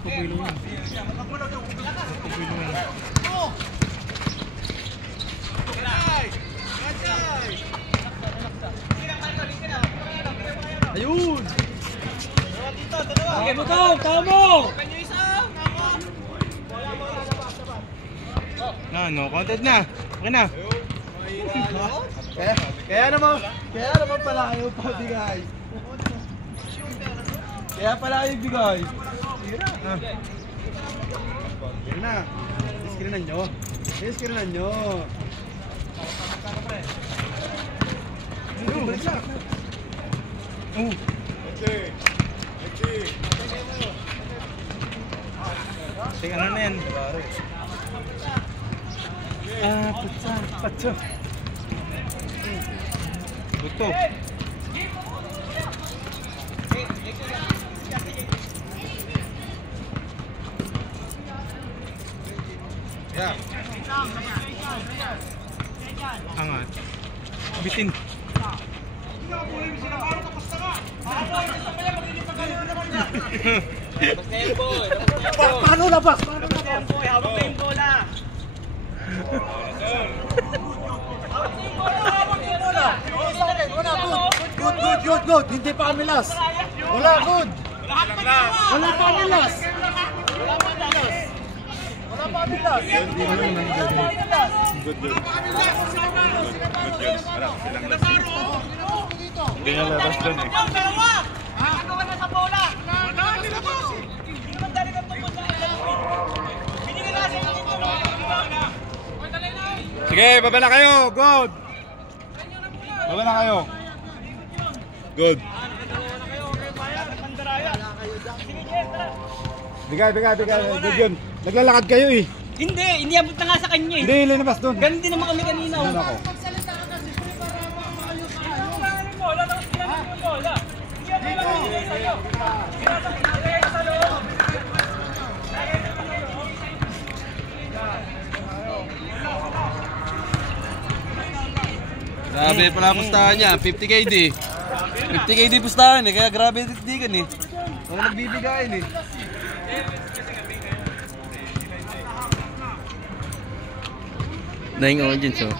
Pabilo yan. Pabilo yan. Ayun! Okay mo to! Tamo! No content na. Okay na. Kaya naman pala kayo pa bigay. Kaya pala kayo bigay. Sige na. Iskrinan nyo. Iskrinan nyo. Balik siya. Teka ano na yan? Patso. Buto. Yeah. Angat. Bitin. Paano labas? Hawak na yung bola. Good. Hindi pa kami last. Wala, good. Wala pa kami last. Hindi nga labas doon eh. Ano ka na sa bola? Hindi naman dali ka tungkol sa binigyan natin ang ito. Sige, baba na kayo. Good. Baba na kayo. Good. Bigay. Good yun. Naglalakad kayo eh. Hindi abot na nga sa kanya eh. Hindi, linabas doon. Ganun din naman kami kanina. Doon ako. Grabe pala pustahan niya, 50 KD. 50 KD pustahan eh, kaya grabe ditdikan eh. Mga nagbibigayin eh. Daing audience oh.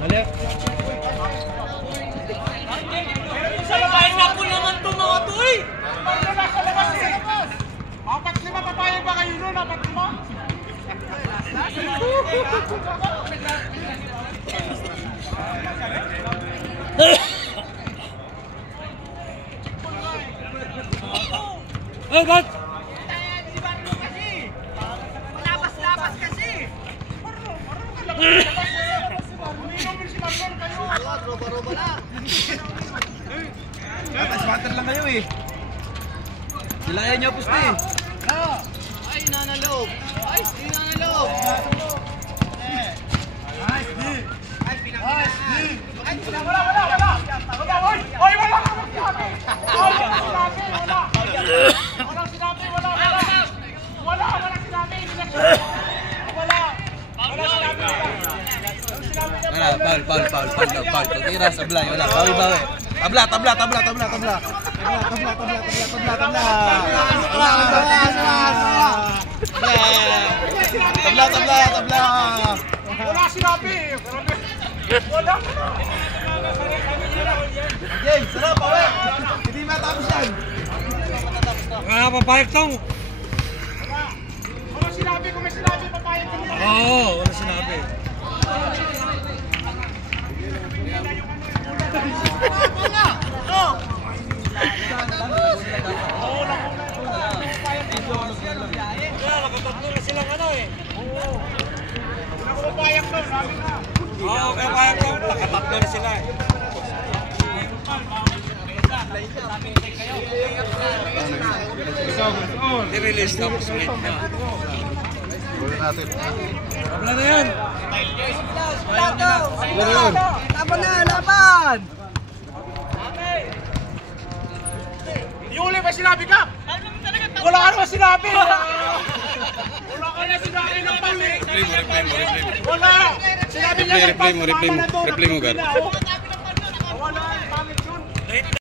Mali. Salabahin na po naman ito mga to eh. Apat lima papayag ba kayo nun? Apat lima? Oh, God! Labas kasi. Dapat smarter lang kayo eh. Silayan niyo puste eh. Ay, nanaloob. Paul. Tira sa blay, wala. Bawi. Tabla. Wala sinabi. Wala. James, sarap pawe. Hindi matapos yan. Mga papayag tong. Wala sinabi. Kung may sinabi, papayag ka nila. Oo, wala sinabi. Nakatatlo na silang ano eh. Papayag to, sabi na. Oo, kaya payag tong. Nakatatlo na sila eh. I-release tapos ulit na. Gawin natin. Wala na yan. Laban! Yung uli ba sinabi ka? Wala ka naman sinabi. Wala ka na sinabi ng palo. Wala! Sinabi niya Replay mo, nagpapamana doon, replay mo, Gar. nagpapamana, oh. Wala, pangit yun.